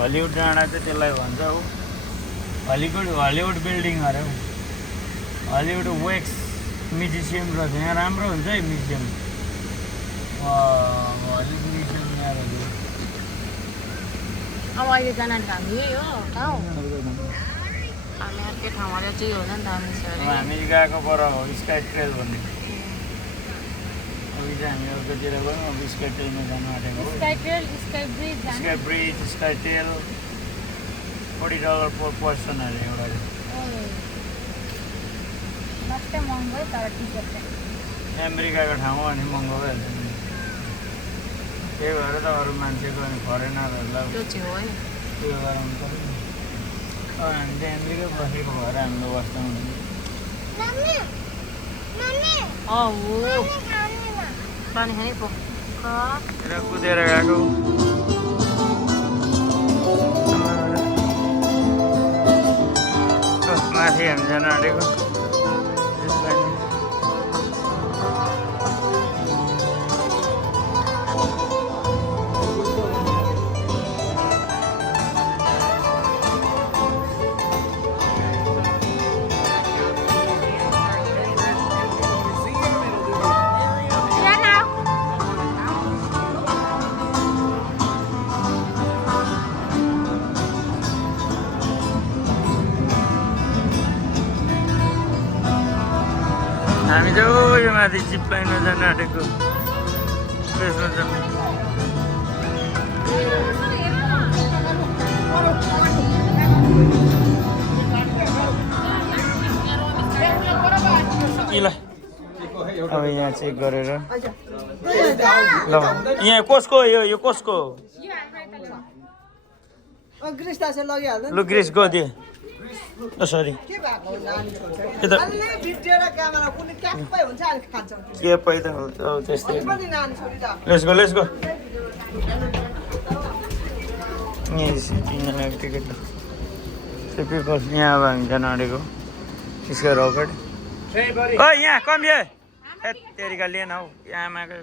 Hollywood डाँडा चाहिँ त्यसलाई भन्छ हौ हलिउड बिल्डिङ अरे हौ हलिउड वेक्स म्युजियम रहेछ यहाँ राम्रो हुन्छ है म्युजियम हलिउड म्युजियम यहाँ रहेछ अब अहिले जान हामी यही हो गाउँ हामी अर्कै ठाउँमा चाहिँ हो नि त हामी गएको पर हो स्काई ट्रेल भन्ने अघि चाहिँ हामी अर्कोतिर गयौँ अब स्काई ट्रेलमा जानु आँटेको हो स्काई ब्रिज स्काई ट्रेल $40 पर पर्सन अरे एउटा मस्तै महँगो तर टिकट चाहिँ अमेरिकाको ठाउँमा अनि महँगो भइहाल्छ नि त्यही भएर त अरू मान्छेको अनि फरेनरहरूलाई त्यो चाहिँ हो है त्यो गराउनु पर्यो हामी चाहिँ अमेरिकै बसेको भएर हाम्रो वास्ता हुँदैन हो पानी खानै पो कुदेर गएको माथि हामी जान आँटेको हामी चाहिँ यो माथि जिप लाइनमा जान आँटेको त्यसमा जानु अब यहाँ चेक गरेर ल यहाँ कसको यो कसको लु ग्रिस गो दिए सरी के पैदा त्यस्तै लेट्स गो यहीँ टिकट पिपल यहाँ अब हामी जान आँटेको स्काई रकेट ओ यहाँ कम ये तेरिका लिएन हौ यहाँ आमाको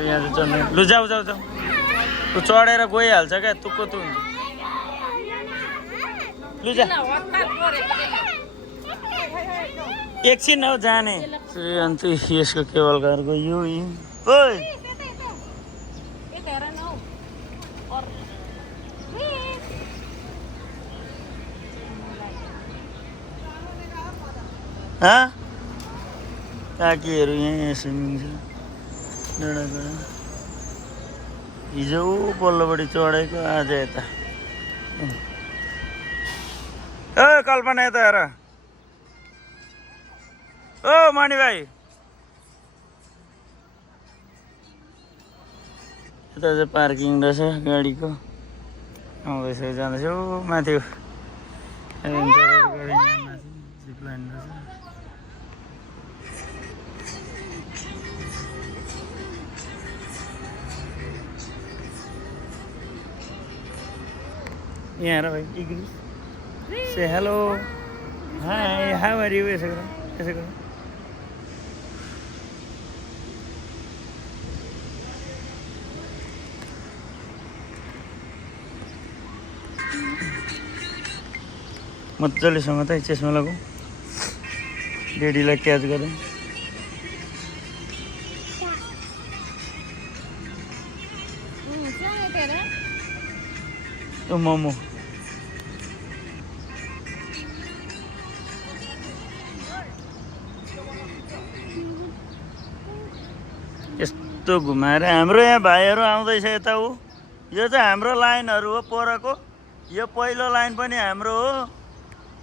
यहाँ चढ्ने लु जाऊ तँ चढेर गइहाल्छ क्या तुक्को तु हुन्छ लु जा एकछिन हौ जाने अन्त यसको केबल कारको यो ओइ काकीहरू यहाँ स्विमिङ छ डाँडा हिजो पल्लोपट्टि चढेको आज यता ओ कल्पना यता हेर ओ मणि भाइ यता चाहिँ पार्किङ रहेछ गाडीको आउँदैछ जाँदैछ ओ माथि जिप लाइन रहेछ यहाँ भाइ से hello hi how are you यसो गर मजालेसँग त चेस्मा लगाऊ डेडीलाई क्याच गरेँ मोमो यस्तो घुमाएर हाम्रो यहाँ भाइहरू आउँदैछ यता ऊ यो चाहिँ हाम्रो लाइनहरू हो परको यो पहिलो लाइन पनि हाम्रो हो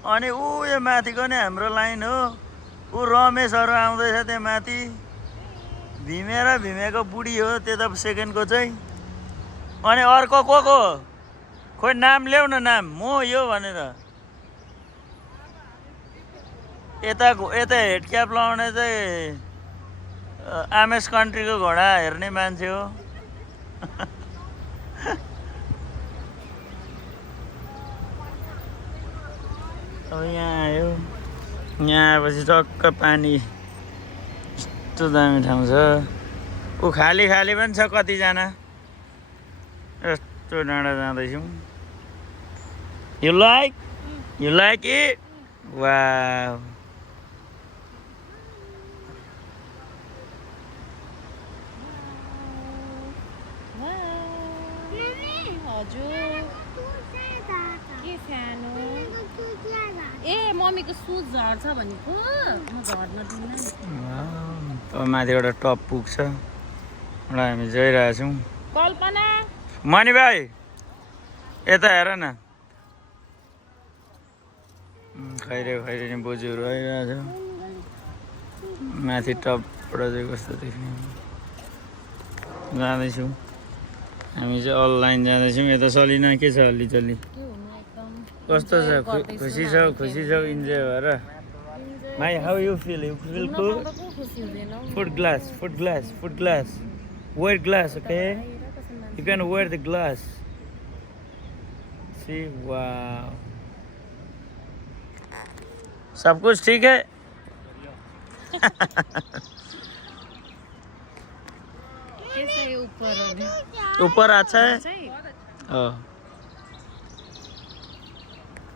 अनि ऊ यो माथिको नि हाम्रो लाइन हो ऊ रमेशहरू आउँदैछ त्यहाँ माथि भीमेको बुढी हो त्यता सेकेन्डको चाहिँ अनि अर्को को खोइ नाम ल्याउ न नाम म यो भनेर यता हेड क्याप लाउने चाहिँ आमेस कन्ट्रीको घोडा हेर्ने मान्छे हो अब यहाँ आयो यहाँ आएपछि टक्क पानी यस्तो दामी ठाउँ छ ऊ खाली खाली पनि छ कतिजना यस्तो डाँडा जाँदैछौँ यु लाइक इट वाउ ए मम्मीको सुज झर्छ भनेको म झर्न दिन्न माथि एउटा टप पुग्छ एउटा हामी गइरहेछौँ कल्पना मणि भाइ यता हेर न खैरे नि बोजूहरू आइरहेछ माथि टपबाट चाहिँ कस्तो देख्ने जाँदैछौँ हामी चाहिँ अनलाइन जाँदैछौँ यता सलिना के छ अलि चल्ली कस्तो छ खुसी छौ इन्जोय भएर my how you feel cool food glass wear glass okay you can wear the glass see wow सब कुछ ठीक है ऊपर अच्छा है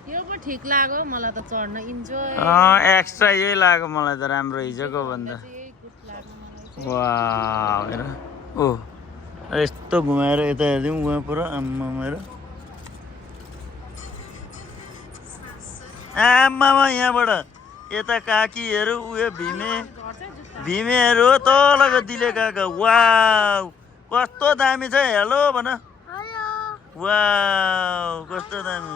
यो पो ठीक लाग्यो मलाई त चढ्न इन्जोय एक्स्ट्रा यही लाग्यो मलाई त राम्रो हिजोको भन्दा वाउ हेर ओ यस्तो घुमाएर यता हेरिदिउँ गयो पुरा आम्मामा हेर आम्मामा यहाँबाट यता काकीहरू उयो भीमेहरू तलको दिले काका वाउ कस्तो दामी छ हेलो भन वाउ कस्तो दामी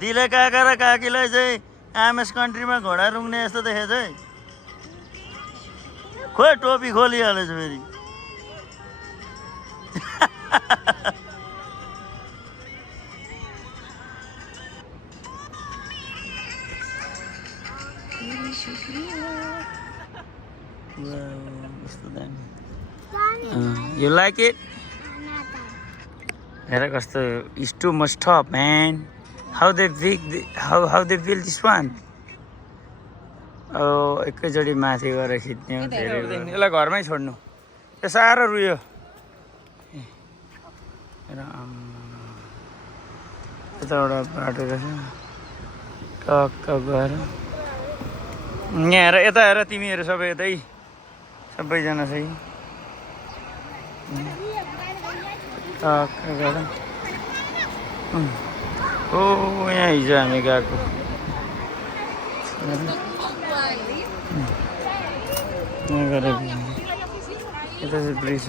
दिले काका र काकीलाई चाहिँ आमेस कन्ट्रीमा घोडा रुङ्ने यस्तो देखेछ है खोइ टोपी खोलिहालेछ फेरि You like it? हेर कस्तो it's too much top man. How they build this one? एकैचोटि माथि गएर खिच्ने हो धेरै यसलाई घरमै छोड्नु यो साह्रो रुयो यताबाट बाटो रहेछ टक्क गएर यहाँ हेर यता हेर तिमीहरू सबै यतै सबैजना चाहिँ टक्क गएर ओ यहाँ हिजो हामी गएको यहाँ गएर यता चाहिँ ब्रिज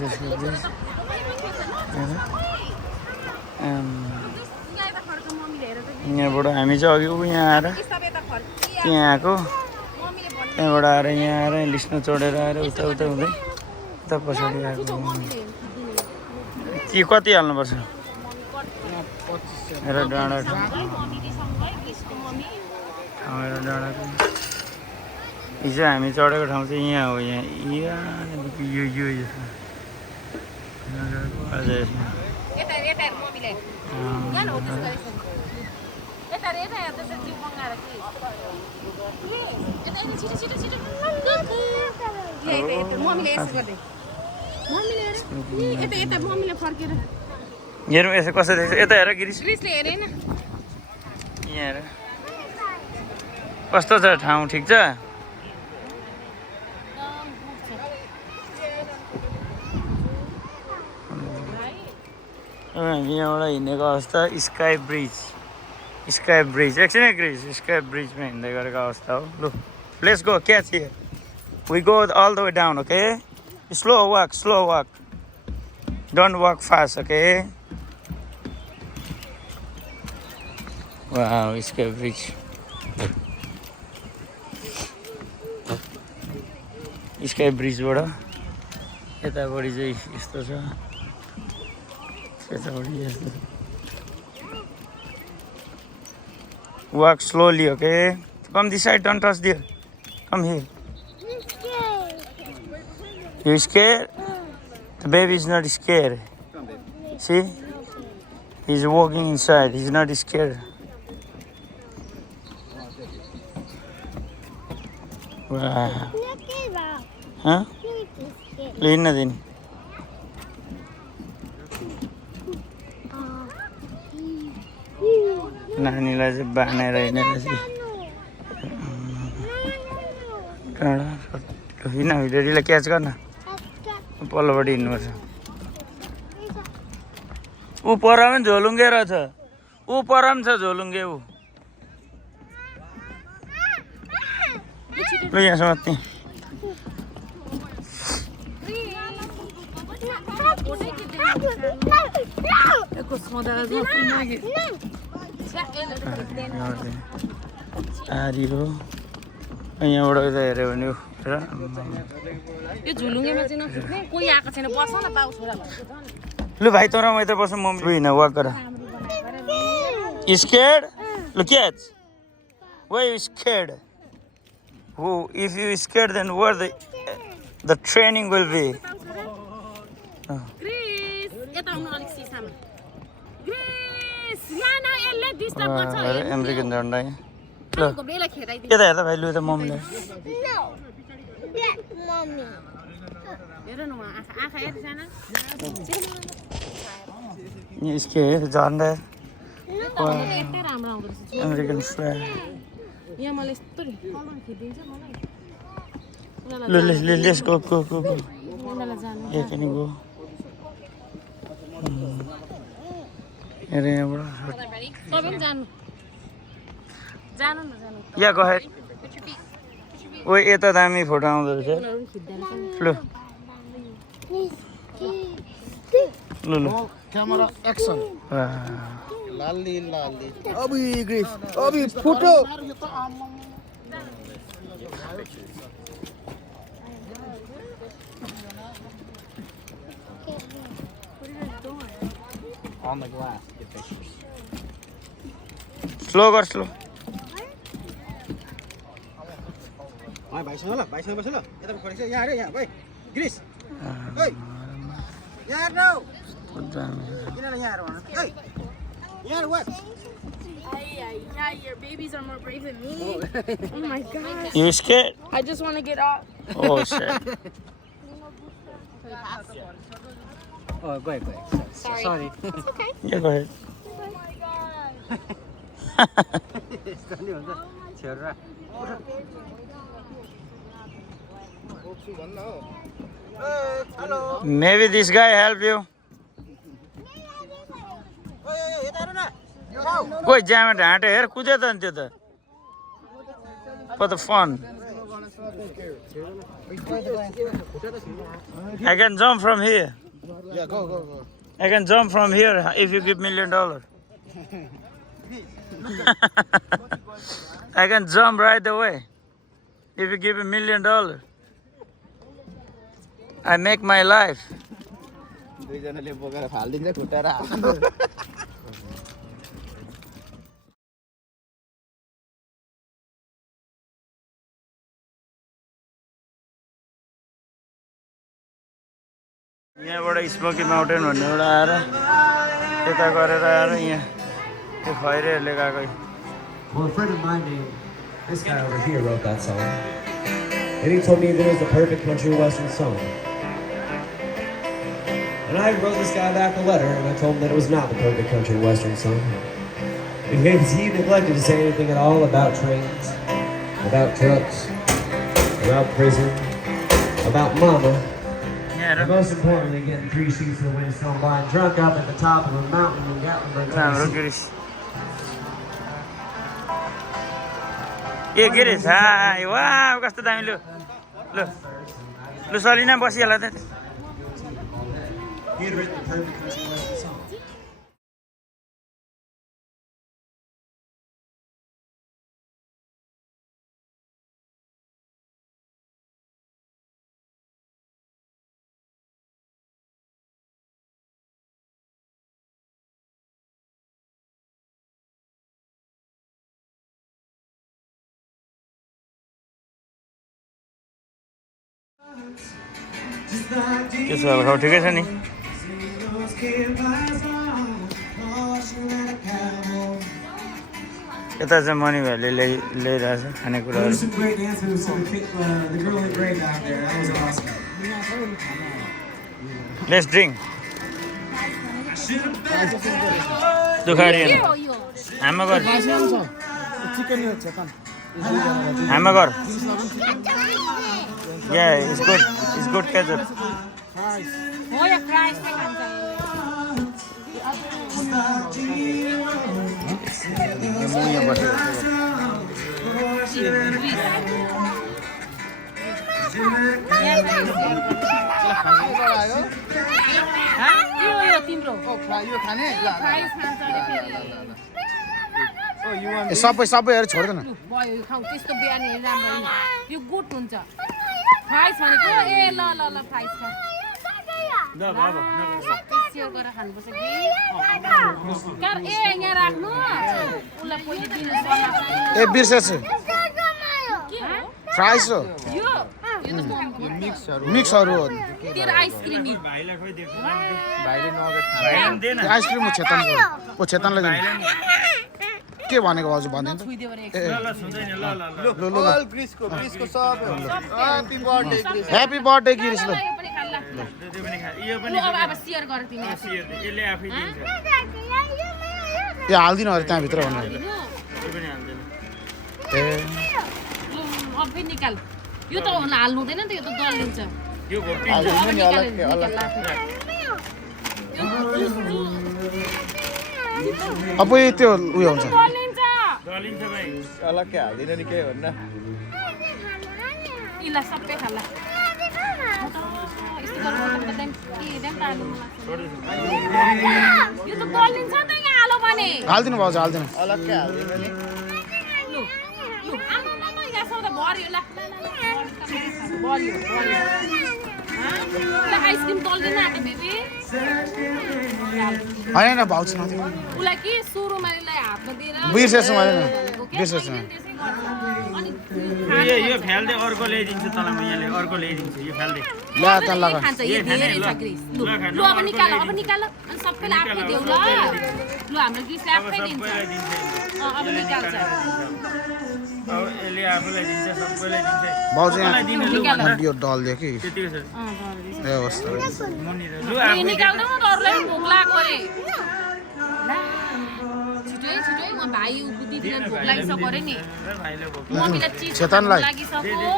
यहाँबाट हामी चाहिँ अघि यहाँ आएर त्यहाँ आएको त्यहाँबाट आएर यहाँ आएर लिस्न चढेर आएर उता हुँदै उता पछाडि आएको के कति हाल्नुपर्छ हेर डाँडा डाँडाको हिजो हामी चढेको ठाउँ चाहिँ यहाँ हो यहाँ यो अझ यसमा हेरौँ यसो कसरी देख्छ यता हेर गिरिस यहाँ हेर कस्तो छ ठाउँ ठिक छ हामी यहाँबाट हिँडेको अवस्था स्काई ब्रिज एकछिनै गिरिस स्काई ब्रिजमा हिँड्दै गरेको अवस्था हो लु let's go catch here we go all the way down okay slow walk don't walk fast okay wow sky bridge sky ब्रिजबाट यतापट्टि चाहिँ यस्तो छ यतापट्टि यस्तो walk slowly okay come this side don't touch there come here You scared? The baby is not scared. See? He's walking inside. He's not scared. Wow. Huh? ल हिँड्न दिने नानीलाई चाहिँ बानेर हिँडेर चाहिँ हिँड रेडीलाई क्याच गर्न पल्लोपट्टि हिँड्नुपर्छ ऊ पर पनि झोलुङ्गे रहेछ ऊ पर पनि छ झोलुङ्गे ऊ ल यहाँ समात्ने आरी हो यहाँबाट यता हेऱ्यो भने यो झुलुङ्गेमा चाहिँ नफुट्ने कोही आएको छैन बस न बाउ छोरा लु भाइ तँ र म यता बस्छु मम्मी हिँड वाक गर स्केर्ड लु क्याच वाइ यु स्केर्ड हो if you scared then where the training will be grace यता आउनु अलिक सिसामा ग्रेस यहाँ न यसले डिस्टर्ब गर्छ अमेरिकन झन्डा ल बेला खेदाइदिनु यता हेर्दा भाइ लु यता मम्मीलाई हेर न आँखा हेर साना इसके झन्डा यतै राम्रो आउँदो रहेछ अमेरिकन फ्ल्याग यहाँ मलाई यस्तो कलर खिचिदिन्छ मलाई लेट्स गो उनीहरूलाई जानु ये can you go हेर यहाँबाट तपाईँ पनि जानु जानु न जानु या गो हेड ओ यता दामी फोटो आउँदो रहेछ उनीहरू पनि खिच्दैन लु लु लु Camera action. वाह। Lali. Abi Grace. Abi photo. On the glass. Get pictures. Slow कर स्लो भाइसँग ल भाइसँग बस ल यता परेछ यहाँ अरे यहाँ भाइ ग्रिस ओइ यहाँ हेर्नु किन यहाँ हेर भन ओइ यहाँ what Yeah, your babies are more brave than me. Oh my god. You scared? I just want to get off. Oh shit. Oh go ahead. Sorry. It's okay. Yeah, go ahead. Oh my god. यस्तोले हुन्छ छेउरा hello Maybe this guy help you. यता हेर न कोही जामा ढाँटे हेर कुदे त नि त्यो त for the fun. I can jump from here. Yeah, go. I can jump from here if you give $1 million. I can jump right away if you give $1 million. I make my life. दुईजनाले बोकेर फाल्दिन्छ खुट्टा र यहाँबाट smoky mountain भन्ने एउटा आएर यता गरेर आएर यहाँ त्यो खैरेहरूले गएको Well, a friend of mine named this guy over here wrote that song. And he told me that it was the perfect country western song. And I wrote this guy back a letter and I told him that it was not the perfect country western song. Because he neglected to say anything at all about trains, about trucks, about prison, about mama, यहाँ and most importantly, getting 3 sheets of Winstone Line drunk up at the top of a mountain in Gatlinburg, राम्रो Tennessee. गिरिस ए गिरिस high वाह कस्तो दामी लु लु लु सलिना बसिहाल्ला त He had written the perfect country western song. के छ अब ठिकै छ नि यता चाहिँ मणि भाइले ल्याइरहेछ खानेकुराहरू There's some great dancers. So the girl in gray back there. That was awesome. Let's drink दुखाडी के हो यो हामा गर चिकन यो चेतन हामा गर या इज गुड केचप हो यो फ्राइज चाहिँ खान्छ म यहाँ बसेको यो तिम्रो यो खाने फ्राइज खान्छ अरे फेरि सबैहरू छोड्दैन भयो यो खाऊ त्यस्तो बिहान राम्रो होइन यो गुड हुन्छ फ्राइज भनेको ए ल ल ल फ्राइज खा सेयर गरेर खानुपर्छ कि कार ए यहाँ राख्नु उसलाई पहिले दिनु ए बिर्सेछु के हो फ्राइस हो यो मिक्सहरू हो तेरो आइसक्रिम भाइले नगेट देन आइसक्रिम हो चेतनको चेतनलाई दिनु के भनेको भाउजू भन्दैन छुइदियो भने ल सुन्दैन ल ग्रिसको सब ह्यापी बर्थडे गिरिस ल यो पनि खा ल त्यो पनि खा यो पनि लु अब अब सेयर गर तिमी यसले आफै दिन्छ ए हाल्दिनु अरे त्यहाँभित्र भनेर यो पनि हाल्दैन ए लु अब फेरि निकाल यो त हाल्नु हुँदैन नि त यो त दलिन्छ यो घोप्टी अब अब त्यो उयो हुन्छ दलिन्छ दलिन्छ भाइ अलग्गै हाल्दिन नि के भन्न इला सबै खाला यो त दलिन्छ त यहाँ हालो भने हाल्दिनु भाउजू हाल्दिनु लु लु आमा मामा यहाँ सौदा भर्यो ल भर्यो आइसक्रिम दल्दैन आएको बेबी होइन न भाउजू नदिनु उसलाई कि सुरुमा यसलाई हातमा दिएर बिर्सेछु मैले नि, ओके, बिर्सेछु। अनि त्यसै गर्छ। अनि यो फ्याल्दै अर्को ल्याइदिन्छु तँलाई म यहाँले अर्को ल्याइदिन्छु यो फ्याल्दै ल्या त्यहाँ लगा खान्छ यो ए, खाने, धेरै ल। छ ग्रिस लु ल, खानु, लु अब अर्को निकाल ल्याइदिन्छु। अब निकाल अनि सबैलाई आफै देऊ ल लु हाम्रो ग्रिसले अब आफै दिन्छ सबैलाई दिन्छ अब निकाल्छ अब यसले आफूलाई दिन्छ सबैलाई दिन्छ भाउजू सबैलाई दिनु लु निकाल। भन्दा यो डल्दियो कि त्यतिको छ ए अवस्था मुनि लु ए, आफू निकाल्नु न त अरूलाई पनि भोक लाग्यो अरे ला, छिटै छिटै म भाइ दिदीलाई भोक लागिसक्यो अरे नि भाइले भोक मम्मीलाई चिज चेतनलाई। लागिसक्यो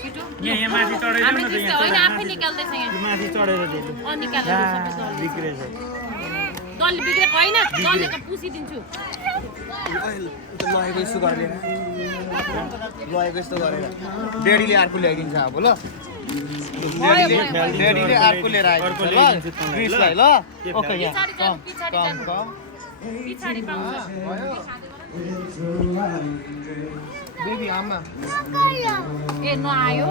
छिटो यहाँ माथि चढेर हाम्रो न त ग्रिसले यहाँ होइन चढेर आफै निकाल्दैछ यहाँ यो माथि चढेर दिनु निकालेर सबै दल बिग्रेछ दल बिग्रेको होइन दलेको पुसिदिन्छु लगेको यस्तो गरेर लगेको यस्तो गरेर डेडीले अर्को ल्याइदिन्छ अब ल डेडीले अर्को लिएर आइदिन्छ अर्को ल ल्याइदिन्छु तँलाई, ल। ग्रिसलाई ल ओके यहाँ पछाडि जानु पछाडि जानु पछाडि पाउँछ बेबी आमा ए नआयो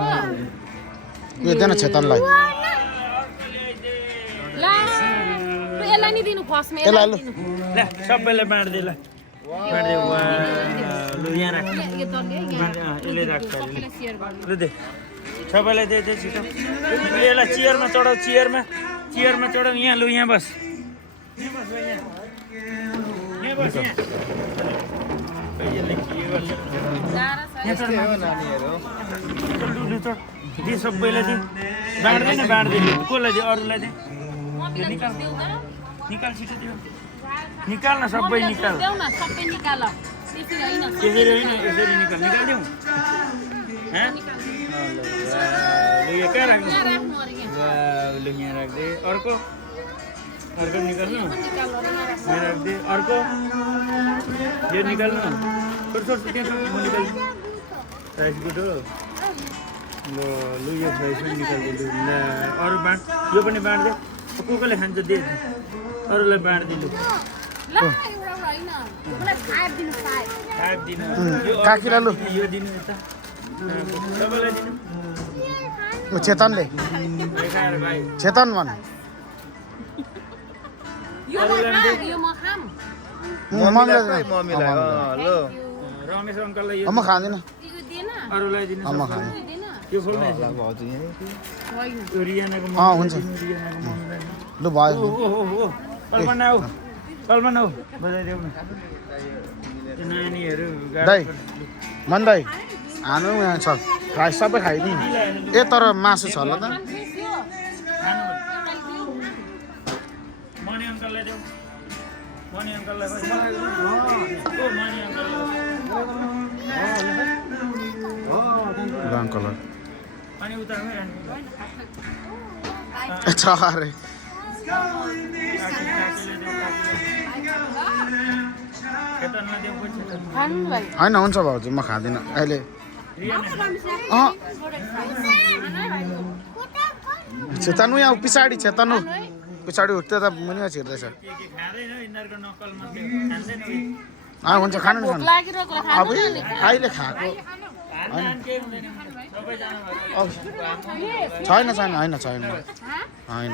यो देन चेतनलाई ला लु यसलाई नि दिनु फर्स्टमा यसलाई यसलाई लु। दिनु ल सबैलाई बाँड्दे ल बाँड्दे वा लु यहाँ राख यो दल्यो यसले राख्छ सबैलाई सेयर गर्नु लु दे सबैलाई दे दे छिटो यसलाई चियरमा चढाउ चियरमा चढाउ यहाँ लु यहाँ बस यहाँ बस यहाँ यहाँ बस यहाँ यसले के गर्छ यहाँ चढ नानीहरू लु लु चढ दे सबैलाई दे बाँड्दैन बाँड्दै लु कसलाई दे अरूलाई दे मम्मीलाई चिज देऊ त निकाल छिटो दियो निकाल न सबै मम्मीलाई निकाल चिज देऊ न सबै निकाल त्यसरी होइन त्यसरी होइन यसरी निकाल निकालिदिउँ हाँ लु यो कहाँ राख्नु यहाँ राख्नु अरे यहाँ लु यहाँ राख्दे अर्को अर्को निकाल्नु निकाल अरे यहाँ राख्नु यहाँ राख्दे अर्को यो निकाल्नु छोड छोड त्यहाँ छोड म निकाल्छु फ्राइस गुड हो ल लु यो फ्राइस पनि निकालिदिनु ल अरू बाँड यो पनि बाँड्दे को कोले खान्छ दे अरूलाई बाँड्दे लु ल एउटा होइन मलाई 5 दिनु 5 खाए दिनु यो अरू काकीलाई लु। बाँड्दिनु, यो दिनु यता सबैलाई दिनु ऊ चेतनले खाएर भाइ चेतन भन यो म खाम मम्मीलाई मम्मीलाई ल रमेश अङ्कललाई यो म खाँदिनँ यो दिएन अरूलाई दिनु म खाँदिनँ यो दिएन यो खोल्नु भाउजू यहाँ होइन यो रियानाको अँ, हुन्छ। रियानाको मम्मीलाई लु भयो ओ कल्पना आऊ कल्पना आऊ बजाइदेऊ न नानीहरू दाइ मन दाइ हानु यहाँ छ खाइ सबै खाइदिउँ ए तर मासु छ होला त मणि अङ्कललाई देऊ मणि अङ्कललाई मणि अङ्कललाई अङ्कल अनि उता छ अरे होइन हुन्छ भाउजू म खाँदिनँ अहिले चेतनु यहाँ पछाडि चेतनु पछाडि उठ्यो त मुनि छिर्दैछ हुन्छ खानु नि खानु अब अहिले खाएको छैन छैन होइन छैन होइन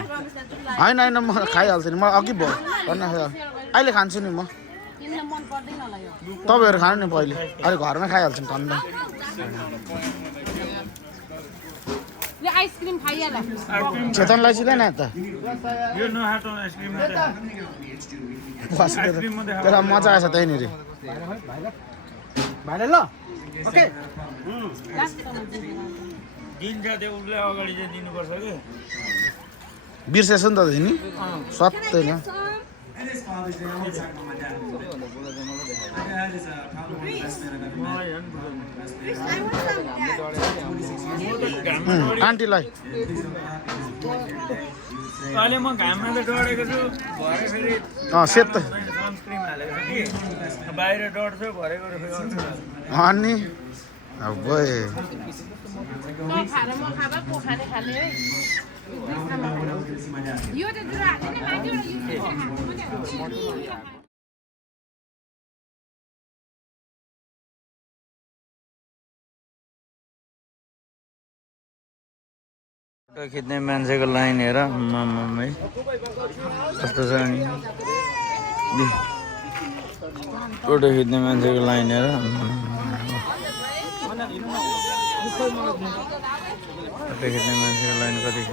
होइन होइन म खाइहाल्छु नि म अघि भयो अहिले खान्छु नि म तपाईँहरू खानु नि पहिले अहिले घरमै खाइहाल्छु नि ठन्डा आइसक्रिम खाइहाल्ला चेतनलाई चिलेन त यो नहाटो आइसक्रिम त्यसलाई मजा आएछ त्यहीँनिर भाइले ल ओके दिन्छ त्यो उसलाई अगाडि चाहिँ दिनुपर्छ कि बिर्सेछ नि त नि सत्तै न आन्टीलाई अहिले म घाममा त डढेको छु भरे फेरि सेत सनस्क्रिन हालेको छु कि बाहिर डढ्छ भरेको अनि अब फोटो खिच्ने मान्छेको लाइन हेर है कस्तो छ नि फोटो खिच्ने मान्छेको लाइन हेर फोटो खिच्ने मान्छेको लाइन कति छ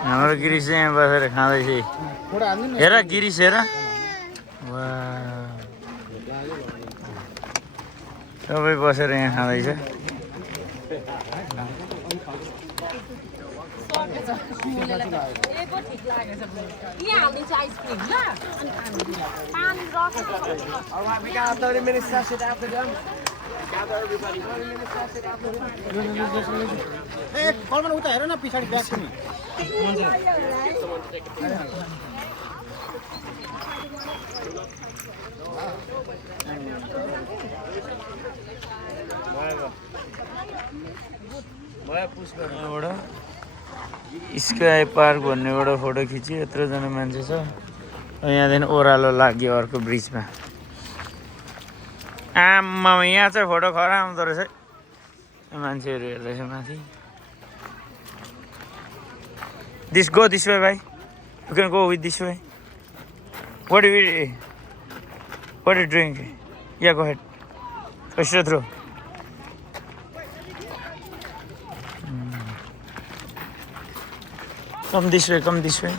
हाम्रो गिरिस चाहिँ यहाँ बसेर खाँदैछ हेर गिरिस हेर सबै बसेर यहाँ खाँदैछ कलमा उता हेर न पछाडि ब्याग पनि यहाँबाट स्काई पार्क भन्नेबाट फोटो खिच्यो यत्रोजना मान्छे छ यहाँदेखि ओह्रालो लाग्यो अर्को ब्रिजमा आम्मा यहाँ चाहिँ फोटो खरा आउँदो रहेछ मान्छेहरू हेर्दैछ माथि दिस गो दिस वे भाइ you can go with this way what you drink या go head first throw Come this way, come this way.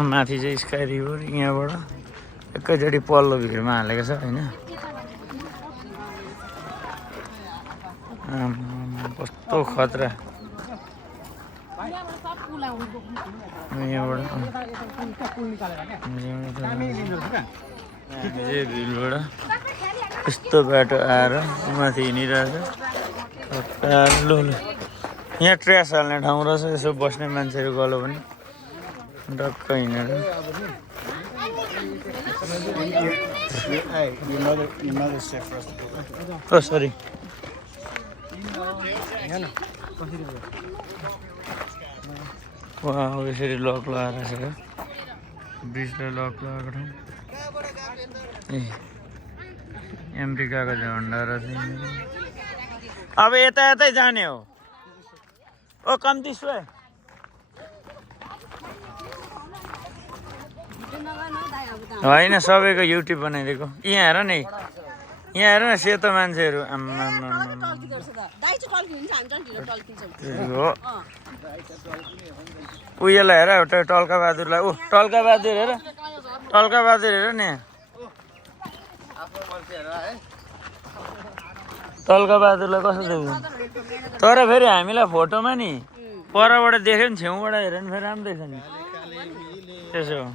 माथि चाहिँ स्काई रिभर यहाँबाट एकैचोटि पल्लो भिडमा हालेको छ होइन कस्तो खतरा यहाँबाट भिडबाट यस्तो बाटो आएर माथि हिँडिरहेछ लो यहाँ ट्र्यास हाल्ने ठाउँ रहेछ यसो बस्ने मान्छेहरू गलो भने डक्क हिँडेर ओ सरी वा यसरी लक लगाएर छ ब्रिजलाई लक लगाएको ठाउँ ए अमेरिकाको झन्डा रहेछ अब यता यतै जाने हो ओ कम दिस वे होइन सबैको युट्युब बनाइदिएको यहाँ हेर नि यहाँ हेर न सेतो मान्छेहरू टल्किँदो रहेछ त दाइ चाहिँ टल्किनुहुन्छ हामी झन् ढिलो टल्किन्छौँ हो उयोलाई हेर एउटा टल्का बहादुरलाई ऊ टल्का बहादुर हेर टल्का बहादुर हेर नि टल्का बहादुरलाई कस्तो देख्छ तर फेरि हामीलाई फोटोमा नि परबाट देख्यो नि छेउबाट हेऱ्यो नि फेरि राम्रो देख्छ नि त्यसो हो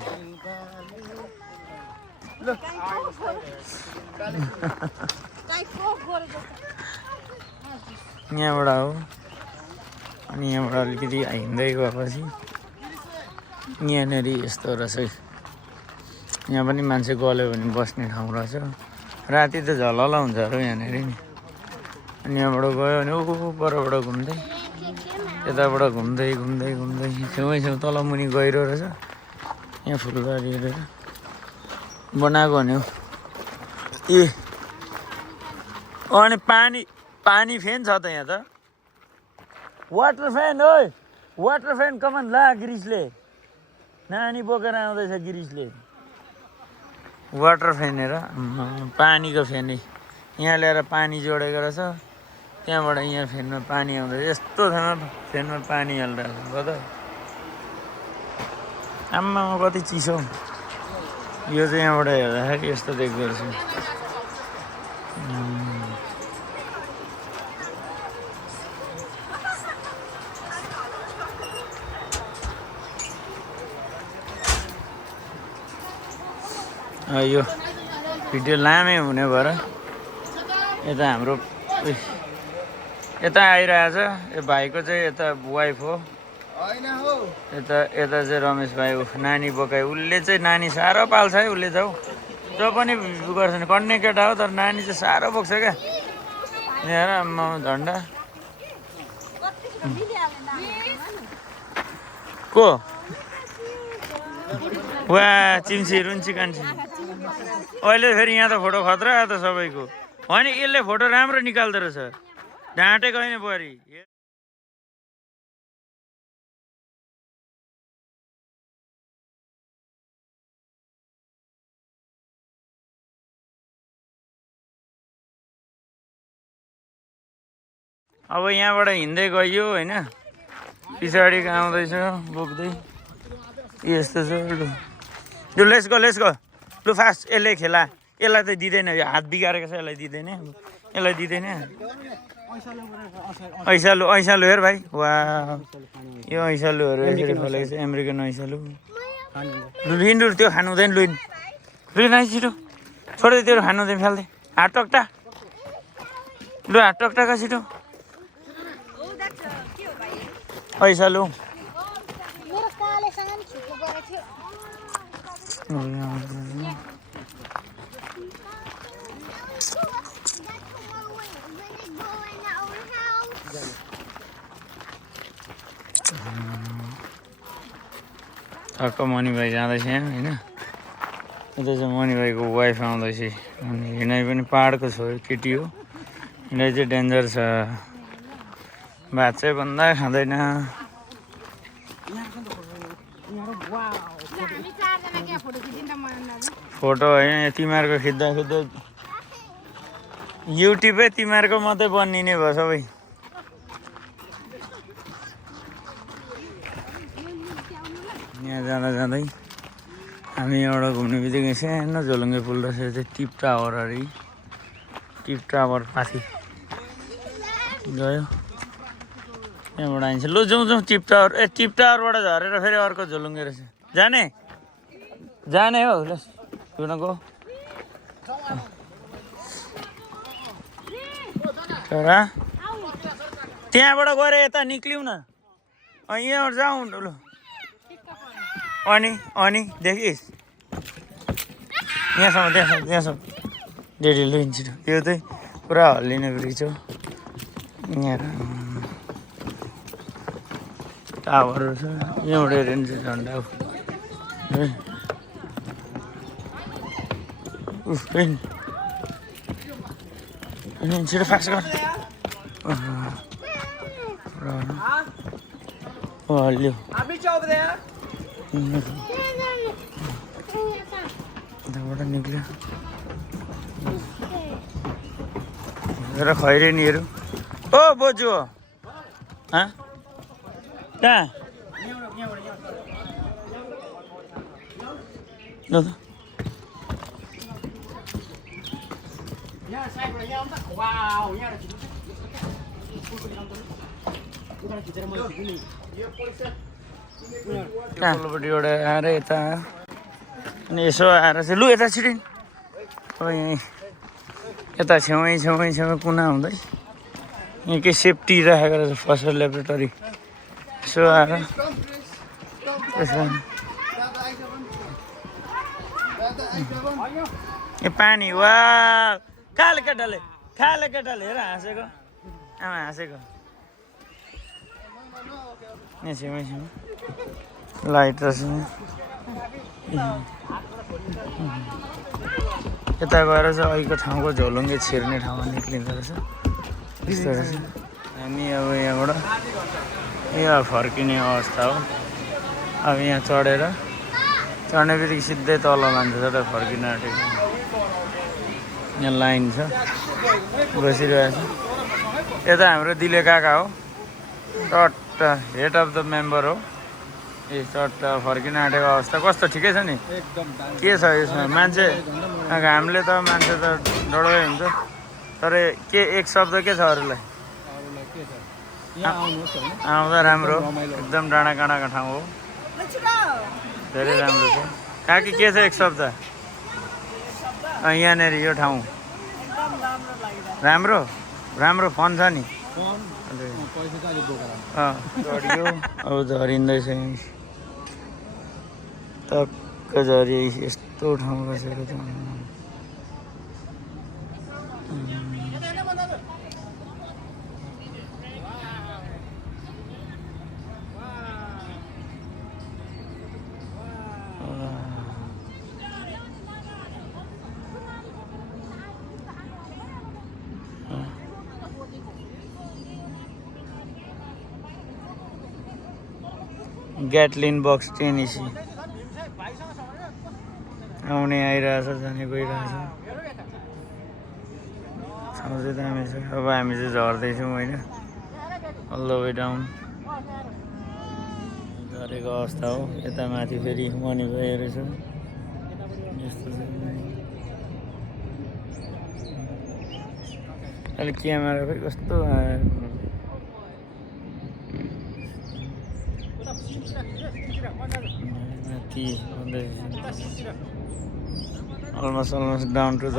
यहाँबाट हो अनि यहाँबाट अलिकति हिँड्दै गएपछि यहाँनिर यस्तो रहेछ यहाँ पनि मान्छे गल्यो भने बस्ने ठाउँ रहेछ राति त झलल हुन्छ अरे यहाँनिर नि अनि यहाँबाट गयो भने ऊ परबाट घुम्दै यताबाट घुम्दै घुम्दै घुम्दै छेउै छेउ तल मुनि गहिरो रहेछ यहाँ फुलबारी हेरेर बनाएको भने हो ए अनि पानी फ्यान छ त यहाँ त वाटर फ्यान ओइ वाटर फ्यान कमान ला गिरिसले नानी बोकेर आउँदैछ गिरिसले वाटर फ्यान हेर पानीको फ्यान यहाँ ल्याएर पानी जोडेको रहेछ त्यहाँबाट यहाँ फ्यानमा पानी आउँदैछ यस्तो ठाउँमा फ्यानमा पानी हालिरहेको छ त आम्मामा कति चिसो यो चाहिँ यहाँबाट हेर्दाखेरि यस्तो देख्दो रहेछ यो भिडियो लामै हुने भएर यता हाम्रो यता आइरहेछ यो भाइको चाहिँ यता वाइफ हो यता चाहिँ रमेश भाइ नानी बोकायो उसले चाहिँ नानी साह्रो पाल्छ है उसले चाहिँ जो पनि गर्छ नि कन्ने केटा हो तर नानी चाहिँ साह्रो बोक्छ क्या हेर झन्डा को वा चिम्सी रुन्ची कान्छी अहिले फेरि यहाँ त फोटो खतरा आयो त सबैको होइन यसले फोटो राम्रो निकाल्दो रहेछ ढाँटेको होइन बरी अब यहाँबाट हिँड्दै गयो होइन पछाडि आउँदैछ बोक्दै यस्तो छ लु लेट्स गो लु फास्ट यसले खेला यसलाई त दिँदैन यो हात बिगारेको छ यसलाई दिँदैन ऐसालु हेर भाइ वा यो ऐसालुहरू यसरी फलेको छ अमेरिकन ऐसालु लु लिन्डु त्यो खानु हुँदैन लु नाइ छिटो छोड्दै त्यो खानु हुँदैन फाल्दै हात टक्टा लु हात टक्टाका छिटो ऐसालु टक्क मणि भाइ जाँदैछ यहाँ होइन उता चाहिँ मणि भाइको वाइफ आउँदैछ अनि हिँडाइ पनि पाहाडको छोरी केटी हो हिँडाइ चाहिँ डेन्जर छ भात चाहिँ भन्दा खाँदैन फोटो होइन तिमीहरूको खिच्दा युट्युबै तिमीहरूको मात्रै बनिने भयो सबै यहाँ जाँदै हामी एउटा घुम्ने बित्तिकै सानो झोलुङ्गे पुल रहेछ चाहिँ टिप टावर अरे टिप टावर माथि गयो त्यहाँबाट आइन्छ लु जाउँ टिप टावरबाट झरेर फेरि अर्को झोलुङ्गे रहेछ जाने हो ल गो तर त्यहाँबाट गएर यता निक्लिउँ न यहाँबाट जाउँ ल अनि देखिस् त्यहाँसम्म डेढी लिन्छ त्यो चाहिँ पुरा हल्लिने ब्रिज हो यहाँ टावरहरू छ यहाँबाट हेऱ्यो भने चाहिँ झन्डा छिटो फास्ट गर हल्लियो यताबाट निक्ल्यो र खैरेनीहरू ओ बोजू हो कहाँ ल त तल्लोपट्टि एउटा आएर यता अनि यसो आएर चाहिँ लु यता छिटिन् अब यहीँ यता छेउै कुना हुँदै यहीँ केही सेफ्टी राखेको रहेछ फर्स्ट ल्याबोरेटरी यसो आएर ए पानी वा खाले केटाले हेर हाँसेको आमा हाँसेको यहाँ छेउमै लाइट रहेछ यता गएर चाहिँ अहिलेको ठाउँको झोलुङ्गे छिर्ने ठाउँमा निक्लिँदो रहेछ त्यस्तो रहेछ हामी अब यहाँबाट यहाँ फर्किने अवस्था हो अब यहाँ चढ्ने बित्तिकै सिधै तल लान्छ एउटा फर्किन आँटेको यहाँ लाइन छ बसिरहेछ यता हाम्रो दिले काका हो टट्ट हेड अफ द मेम्बर हो ए चट्ट फर्किन आँटेको अवस्था कस्तो ठिकै छ नि के छ यसमा मान्छे घामले त मान्छे त डढै हुन्छ तर के एक शब्द के छ अरूलाई आउँदा राम्रो एकदम डाँडा काँडाको ठाउँ हो धेरै राम्रो छ काकी के छ एक शब्द यहाँनिर यो ठाउँ राम्रो फन छ नि झऱ्यो अब झरिँदैछ टक्क झरी यस्तो ठाउँ बसेर त ग्याटलिन बक्स टेनिसी आउने आइरहेछ जाने गइरहेछ ठाउँ चाहिँ दामी छ अब हामी चाहिँ झर्दैछौँ होइन अल द वे डाउन झरेको अवस्था हो यता माथि फेरि मनी भयो रहेछ यस्तो छ अलिक क्यामेरा फेरि कस्तो अलमोस्ट डाउन टु द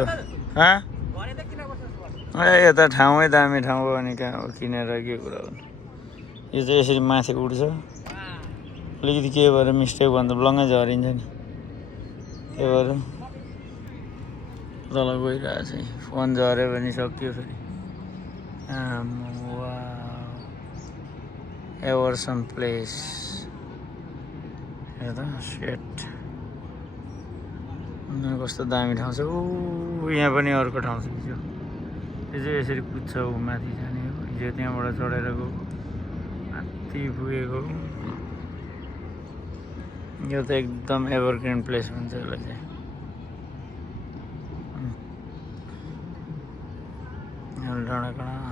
यता ठाउँै दामी ठाउँ हो भने कहाँ हो किनेर के कुरा गर्नु यो चाहिँ यसरी माथि उड्छ अलिकति के भएर मिस्टेक भन्दा ब्लङ्गै झरिन्छ नि त्यो भएर तल गइरहेछ फोन झऱ्यो भने सक्यो फेरि एभर सम प्लेस हेर्दा सेट कस्तो दामी ठाउँ छ ऊ यहाँ पनि अर्को ठाउँ छ हिजो यो चाहिँ यसरी कुद्छ ऊ माथि जाने हो हिजो त्यहाँबाट चढेर गएको माथि पुगेको यो त एकदम एभरग्रिन प्लेस भन्छ यसलाई चाहिँ डाँडाकाँडा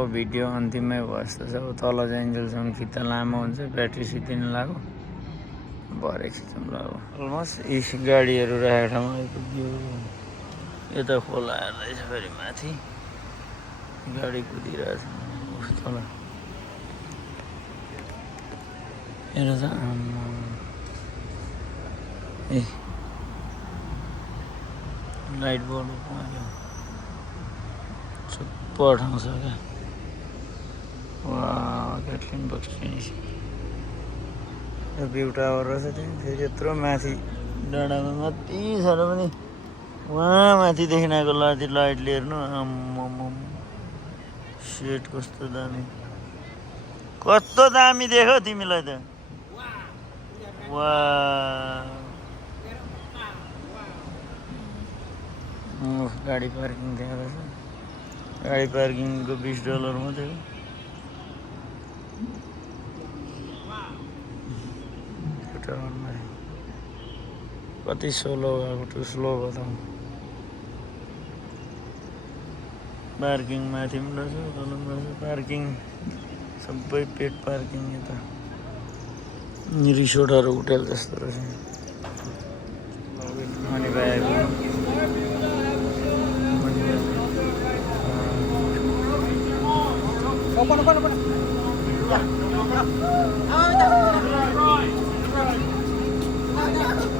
अब भिडियो अन्तिममै भयो जस्तो छ अब तल जाइन्जेलसम्म फित्ता लामो हुन्छ ब्याट्री सिद्धिनु लाग्यो भरे खिचौँ ल अब अलमोस्ट यी गाडीहरू राखेको ठाउँमा आइपुग्यो यता खोला हेर्दैछ फेरि माथि गाडी कुदिरहेछ तल हेर त ए लाइट बल्ब पुग्यो सुपर ठाउँ छ क्या वा ग्याटलिन बक्स टेनिसी भ्यू टावर रहेछ त्यहाँ फेरि यत्रो माथि डाँडामा माथि छ र पनि वहाँ माथिदेखि आएको लाइटले हेर्नु आम्मम सेट कस्तो दामी देख्यौ तिमीलाई त वा गाडी पार्किङ त्यहाँ रहेछ गाडी पार्किङको $20 मात्रै हो कति स्लो भएको टु स्लो बताउँ पार्किङ माथि पनि रहेछ तल पनि रहेछ पार्किङ सबै पेड पार्किङ यता रिसोर्टहरू होटेल जस्तो रहेछ मणि भाइ आइपुग्यो Open. Yeah.